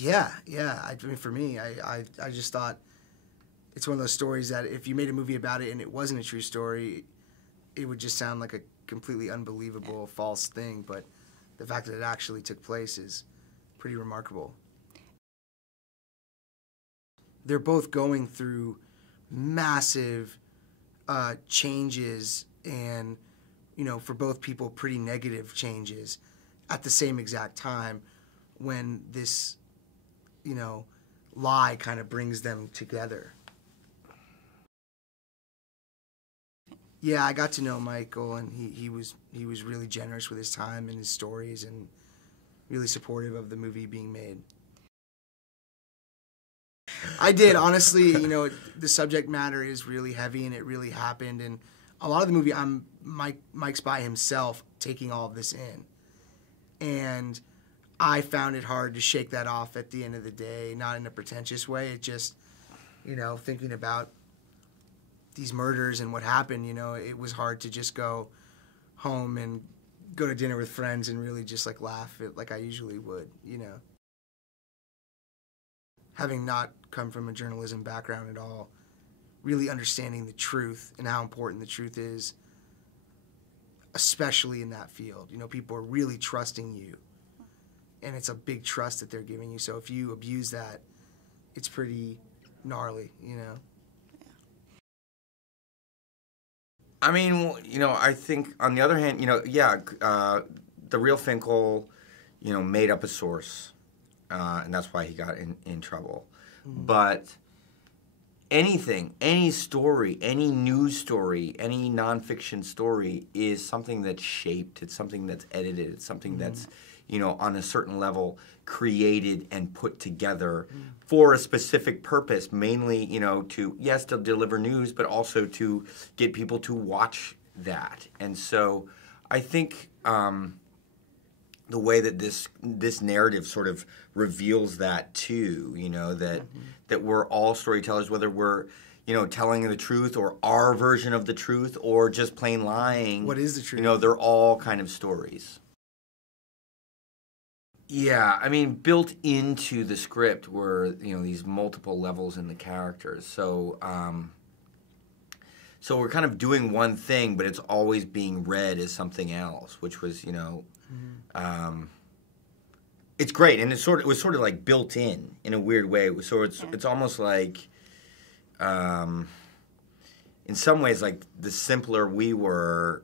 Yeah. I mean, for me, I just thought it's one of those stories that if you made a movie about it and it wasn't a true story, it would just sound like a completely unbelievable, false thing. But the fact that it actually took place is pretty remarkable. They're both going through massive changes and, you know, for both people, pretty negative changes at the same exact time when this, you know, lie kind of brings them together. Yeah, I got to know Michael, and he was really generous with his time and his stories and really supportive of the movie being made. I did, honestly. You know, the subject matter is really heavy, and it really happened. And a lot of the movie, Mike's by himself taking all of this in, and I found it hard to shake that off at the end of the day. Not in a pretentious way. It just, you know, thinking about these murders and what happened. You know, it was hard to just go home and go to dinner with friends and really just like laugh at like I usually would. You know. Having not come from a journalism background at all, really understanding the truth and how important the truth is, especially in that field. You know, people are really trusting you, and it's a big trust that they're giving you. So if you abuse that, it's pretty gnarly, you know? I mean, you know, I think on the other hand, you know, yeah, the real Finkel, you know, made up a source. And that's why he got in trouble. Mm-hmm. But anything, any story, any news story, any nonfiction story is something that's shaped. It's something that's edited. It's something that's, you know, on a certain level created and put together for a specific purpose, mainly, you know, to, yes, to deliver news, but also to get people to watch that. And so I think the way that this narrative sort of reveals that too, you know, that that we're all storytellers, whether we're, you know, telling the truth or our version of the truth or just plain lying. What is the truth? You know, they're all kind of stories. Yeah, I mean, built into the script were, you know, these multiple levels in the characters. So, so we're kind of doing one thing, but it's always being read as something else, which was, you know, it's great, and it was sort of like built in a weird way. So it's almost like, in some ways, like the simpler we were.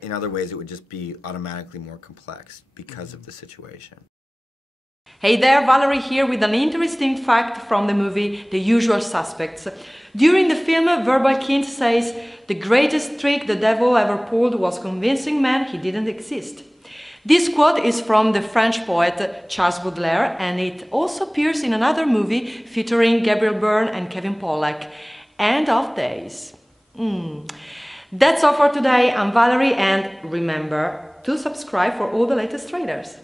In other ways, it would just be automatically more complex because of the situation. Hey there, Valerie here with an interesting fact from the movie The Usual Suspects. During the film, Verbal Kint says, "The greatest trick the devil ever pulled was convincing men he didn't exist." This quote is from the French poet Charles Baudelaire, and it also appears in another movie featuring Gabriel Byrne and Kevin Pollak, End of Days. That's all for today. I'm Valerie, and remember to subscribe for all the latest trailers.